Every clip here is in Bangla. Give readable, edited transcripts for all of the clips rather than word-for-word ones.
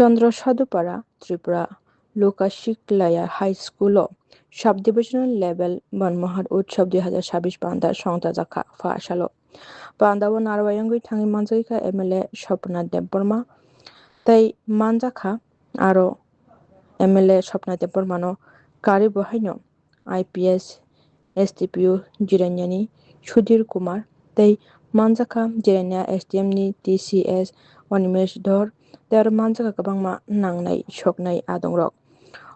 চন্দ্র সদুপাড়া ত্রিপুরা লোকাশিকলায়া high school sub divisional level Banmohan উৎসব 2026 বান্দার সংতা জাখা ফাশালো বান্দাবো নারওয়ায়ঙ্গই থাঙি মানজাইকা এমএলএ স্বপ্না দেববর্মা তাই মানজাখা আরো এমএলএ স্বপ্না দেববর্মানো কারি বহাইনো আইপিএস এসটিপিউ জিরান্যানি সুধীর কুমার তাই মানজাখা জিরান্যা SDM ni TCS Animesh Dhar তার মানজাখা গবাংমা নাংনাই সকনাই আদংরক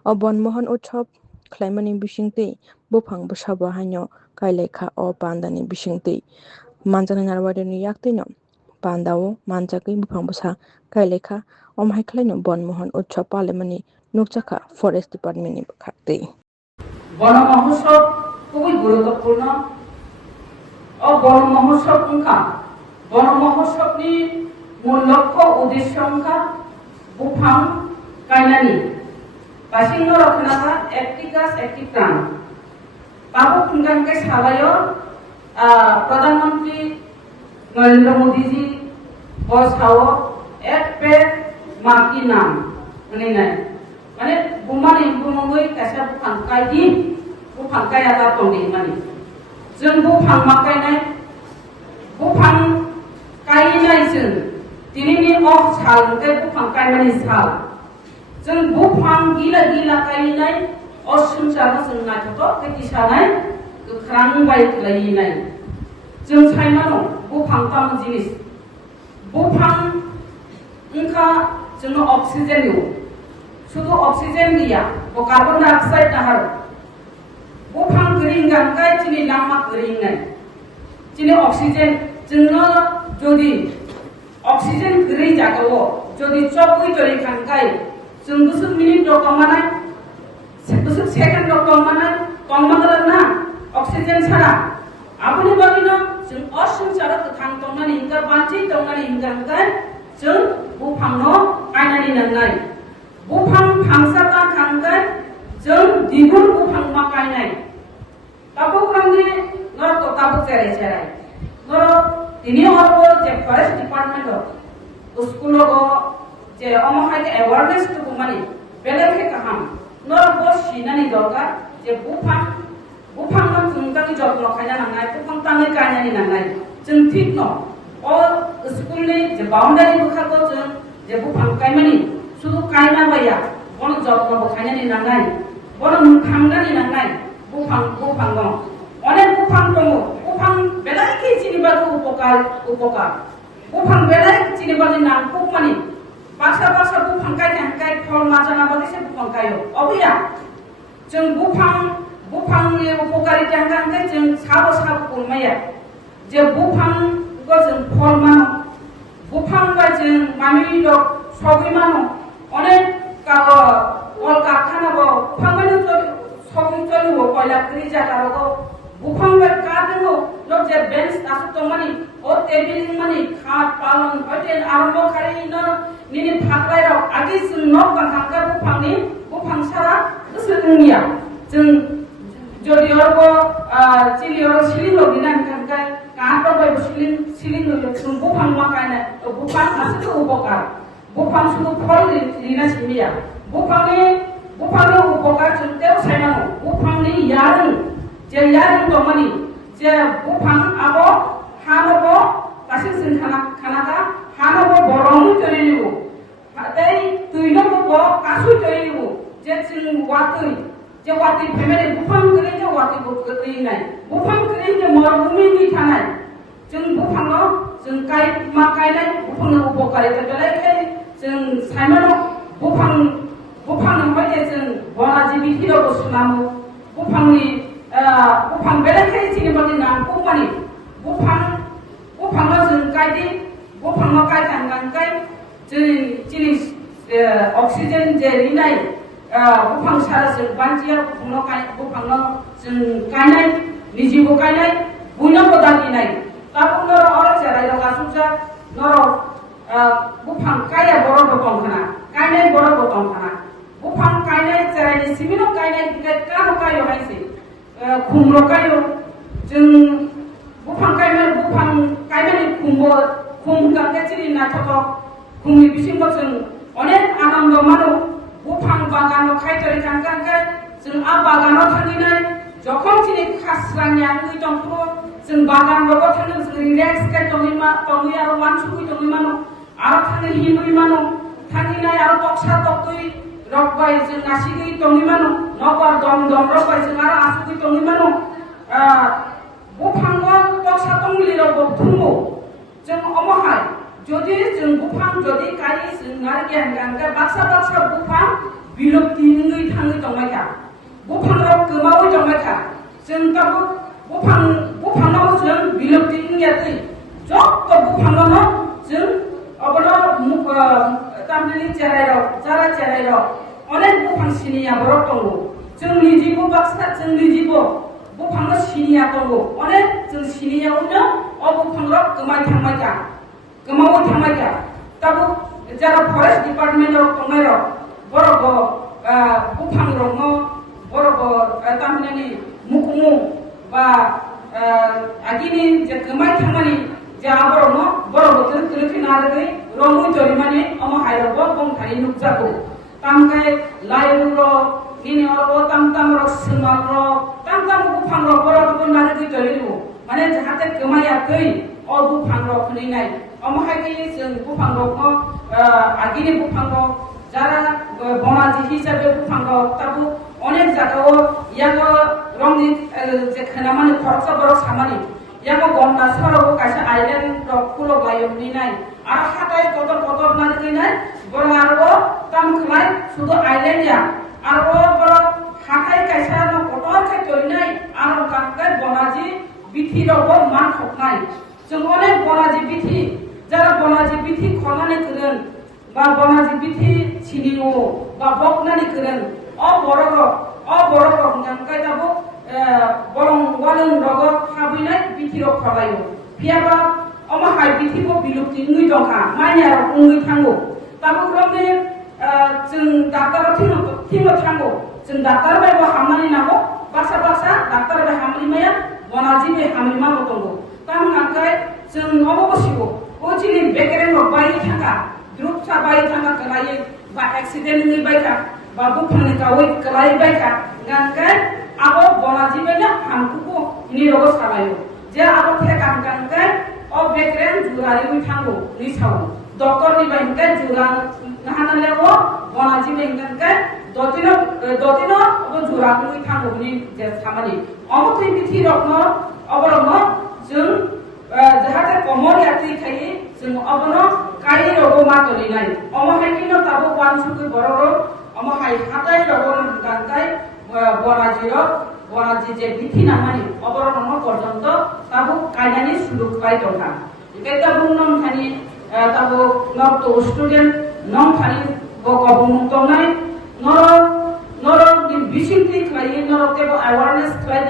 ও বনমোহন উৎসব খ্লাইমানি বিসিংতৈ বুফাং বসাবো হাইনো কাইলাইখা ও পান্দানি বিসিংতৈ মানজানাই নারওয়ারিনি ইয়াktৈনো পান্দাও মানজাकै বুফাং বসা কাইলাইখা অমহাইখ্লাইনো বনমোহন উৎসব পালেমানি নুকজাখা ফরেস্ট ডিপার্টমেন্টনি খাকতৈ বন মহোৎসব খুবই গুরুত্বপূর্ণ ও বন মহোৎসব অঙ্কা বন মহোৎসবনি মূল লক্ষ্য উদ্দেশ্য অঙ্কা বুফাং কাইনানি বাসিন্দ রক্ষণাতা একটি গাছ একটি প্রাণ বাবু খুনগানকে সাবায় প্রধানমন্ত্রী নরেন্দ্র মোদীজি বসাও এক পেड़ माँ की नाम মানে নাই মানে বুমানি বুমঙ্গই কাসা বুফাংকাই দি বুফাংকাই আতা তংনি মানে जों बुफां माकायनाय बुफां कायनाय जों दिनैनि अफ साल ओमफ्राय बुफां कायनायनि साल जों बुफां गिला गिला कायनाय असंसारनो जों नायथ'थ' खैथिसानाय गोख्रां बायख्लायनाय जों सायनानो बुफां ताम जिनिस बुफां ओंखा जोंनो अक्सिजेन होयो শুধু অক্সিজেন দিয়া ও কার্বন ডাই অক্সাইড নাহার বুফাং গরিংগাंगाय চিনি লামা গরিংনাय চিনি অক্সিজেন जोंनो যদি অক্সিজেন গরি জাগাও যদি চকুই তরি খানকাই जों गुसु मिनिट রকমানাय गुसु সেকেন্ড রকমানাय কমমাগলা না অক্সিজেন ছাড়া আপনি বাবিনো जों অসংসারা থাং তংনানি ইনকা বাঞ্চি তংনানি ইনগাंगाय जों बुफांनो कायनानि नांनाय बुफां फांसाका खांगाय जों दिगुन बुफां माकायनाय ताबो ग्रामनि नर तो ताबो चेराय चेराय नर तिनि हरबो जे फरेस्ट डिपार्टमेंट स्कूल गो जे अमहाय अवेयरनेस तो माने बेलेखे काहाम नर बो सिनानि दरकार जे बुफां बुफां मा जोंगानि जत्न खायना नांनाय बुफां तांनि कायनानि नांनाय जों ठीक न अ स्कूलनि जे बाउंडारि बुखाखौ जों जे बुफां कायमानि শুধু কায়না বাইয়া বন যত্ন বখাইনানি নাंनाय বন মুখাংগানি নাंनाय বুফাং বুফাং দं অনেক বুফাং দङ বুফাং বেলাইকি চিনিবাগো উপকার উপকার বুফাং বেলাই চিনিবাनि नांगौ मानि बासा बासा बुफां गायनांगाय फल माजाना बादिसे बुफां गायो अबिया जों बुफां बुफांनि उपकारिता हांगांगाय जों साबो साबो बुंमाया जे बुफां गो जों फल मानो बुफां बा जों मामिनि दं सबै मानो অনেক কল কারখানাবো বুফাংগানি সবই চলিব কয়লা খনি জায়গাবো বুফাংবে কাদেনো লোক যে বেঞ্চ আসু তো মানি ও টেবিল মানি খাট পালন হোটেল আরম্ভ খারি ন নিনি ফাকলাই রক আগে নক কাঙ্কা বুফাংনি বুফাং সারা গোসोनिया जों যদি অরব চিলি অর সিলিং লগিনা কাঙ্কা কাটো বাই সিলিং সিলিং जों বুফাং মাকায়না তো বুফাং আছে উপকার बुफां सुनु फल लिना सिमिया बुफांनि उपकार जोंतेव सायनानो बुफांनि यारं जे यारं दमनि जे बुफां आबो हानबो कासे जों खानाका हानबो बरं तरिनिबो दै तुइनबो कासु तरिनिबो जे जों वातै जे वातै फेमेले बुफां गरे जे वातै गतैनाय बुफां गरे जे मरुभूमिनि थानाय जों बुफांनो जों गाय मा गायनाय बुफांनि उपकारिता बेलायखाय जों सायमानो बुफां होयते जों बनाजिबि हिरबो सुनामो बुफांनि बुफां बेलायखाय चिनिबानि नांगौ मानि बुफांनो जों गायदि बुफांनो गायखांगांगाय जोंनि अक्सिजेन जे लिनाय बुफां सारा जों बानजिया बुफांनो जों गायनाय निजिबो गायनाय बयनोबो दागिनाय ताबुनो अर जेराय गासुजा नर बुफां काया बड़ बतन खाना कायनाय बड़ बतन खाना बुफां कायनाय जेरायनि सिमिनो कायनाय कानो कायो हायसे खुमरो कायो जों बुफां कायनाय खुमबो खुम गांगे चिरि नाथक खुमनि बिसिंबो जों अनेक आनाम मानो बुफां बागानाव खायथरि थांगांगाय जों आ बागानाव थांगिनाय जखन दिनै खास्रानिया नुइ दंखो जों बागान रगो थाङो जों रिलेक्स खाय दङिमा दङि आरो मानसुकुइ दङि मानो आरो थाङो हिनुइ मानो थांगिनाय आरो तक्सा तक्तुइ रगबाय जों नासिगै दङि मानो नगर दम दम रगबाय जों आरो आसुगै दङि मानो बुफांआ तक्सा तंगिलि रगो थुमो जों अमहाय যদি जों बुफां যদি गायो जों आरो गियान गांगा बाक्सा बाक्सा बुफां बिलुप्ति नुइ थाङै दंमायखा बुफां रग गोमावै दंमायखा जों दाबो बुफाङाव जों बिलुप्ति नुयाखै जत्त बुफाङावनो जों अबनो तामनि जेरायराव जारा जेरायराव अनेक बुफां सिनिया बरक दङ जोंनि जिबो बाक्सा जोंनि जिबो बुफाङा सिनिया दङ अनेक जों सिनियावनो अ बुफां रग गोमाय थांमायखा गोमावै थांमायखा दाबो जारा फरेस्ट डिपार्टमेन्टआव दंनायराव बरक बुफां रगनो बरक तामनि मुकुमु बा आगिनि जे गोमाय थांमानि जे आबरनो बर' बोथोर गोलैफि नारगै रंगै जरिमानि अमा हायरबो बंथानि नुजागौ तामखाय लाइरुरो निनि अरबो तामरो सिमारो ताम बुफांरो बर'बो नारगै जरिलु माने जाहाथे गोमायाखै अ बुफांरो फैनाय अमा हायगै जों बुफांरोखौ आगिनि बुफांरो যারা বনাজি হিসাবে বুফাংগ তাবু অনেক জায়গাও ইয়াগো রংনি যে খানামানি খরচা বড় সামানি ইয়াগো গন্ডা সরব কাছে আইল্যান্ড ফুলো গায়নি নাই আর হাটাই কদর কদর নারগি নাই বড় আরো তাম খলাই শুধু আইল্যান্ড ইয়া আর বড় হাটাই কাইসা ন কদর খাই তরি নাই আর কাকে বনাজি বিথি রব মান ঠকনাই जों অনেক বনাজি বিথি যারা বনাজি বিথি খনানে করেন বা বনাজি বিথি ছিনিও বা বকনানি করেন অ বড় গানকাই দাবো বরং ওয়ালং রগ খাবিনাই বিথি রগ খাবাयो फियाबा अमा हाय बिथिबो बिलुप्ति नुइ दंखा माइनार उंगै थांगो दाबो ग्रमे जों डाक्टार थिनो थांगो जों डाक्टार बायबो हामनानै नांगो बासा बासा डाक्टार बाय हामलि माया बनाजी बे हामलि मा दंगो ताम नांखाय जों अबसिबो ओ जिनि बेकेरेन बाय थांगा द्रुप सा बाय थांगा कलायै बा एक्सिडेंट नुइ बायका बा बुफांनि गावै कलायै बायका गांखाय आबो बनाजी बायना हामकुको नि रग सालायो जे आबो थे गांगांखाय अ बेकेरेन जुरारि नुइ थांगो नि साव डॉक्टर नि बायखाय जुरा नाहानालेवो बनाजी बायखाय दतिनो अबो जुरा नुइ थांगो नि जे सामानि अबो थै बिथि रगनो अबरनो जों जाहाथे कमर यात्री थायो जों अबनो काई रगो मा तलिनाय अमा हायकिनो ताबो वानसुकै बररो अमा हाय हाताय रगो गांखाय बनाजी जे बिथि नामानि अबरनो पर्यन्त ताबो कायनानि सुलुक बाय दंखा एकाय ताबो नम थानि ताबो नब तो स्टुडेंट नम थानि गबुं तंनाय नर बिसिंति खलाय नर तेबो अवेयरनेस खलाय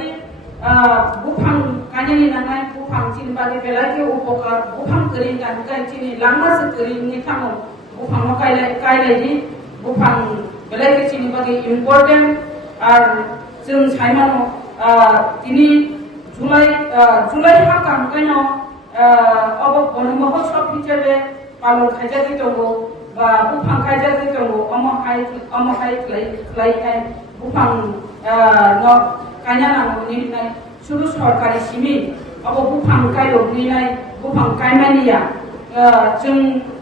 बुफां कायनानि नांनाय बुफां चिन बागे बेलायके उपकार बुफां करि गानकाय चिनि लांना से करि नि थाङो बुफां कायलायनि बुफां बेलायके चिनि बागे इम्पोर्टेंट আর जों साइमानो दिनै जुलाई हा कामकायन अब बन महोत्सव हिसाबै पालन खायजागि दङ बा बुफां खायजागि दङ अमहाय खलायखाय बुफां न कायना नांगौनि होननाय सुदु सरकारि सिमि अब बुफां कायरबनिनाय बुफां कायमानिया जों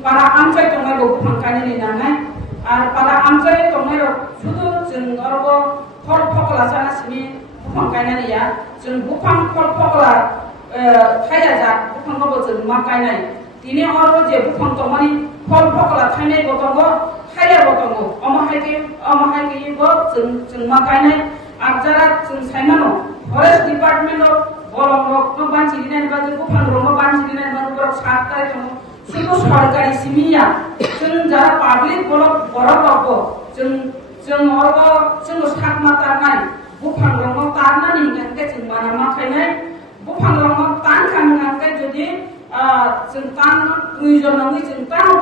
बारा आमचाय दंनायबो बुफां कायनानि नांनाय আর পালা আমচাই দंनाय শুধু जों अरबो फल फकला जानासिनि बुफां गायनानिया जों बुफां फल फकला थाया जा बुफांखौ जों मा गायनाय दिनै अरबो जे बुफां दंमानि फल फकला थायनाय बतंगो थाया बतंगो अमाहायगैबो जों मा गायनाय आगजारा जों साइमानो फरेस्ट डिपार्टमेन्टआव बरं रक बानसि दिनाय बागै बुफां रक बानसि दिनाय बागै साथाय दङ सुदु सरकारि सिमिया जों जारा पाब्लिक बर'बाबो जों अरबो जों सात मातारनाय बुफां रंग तारनानै गानके जों माना माखायनाय बुफां रंग तान खान गानके जुदि जों तान दुइजन नङै जों तान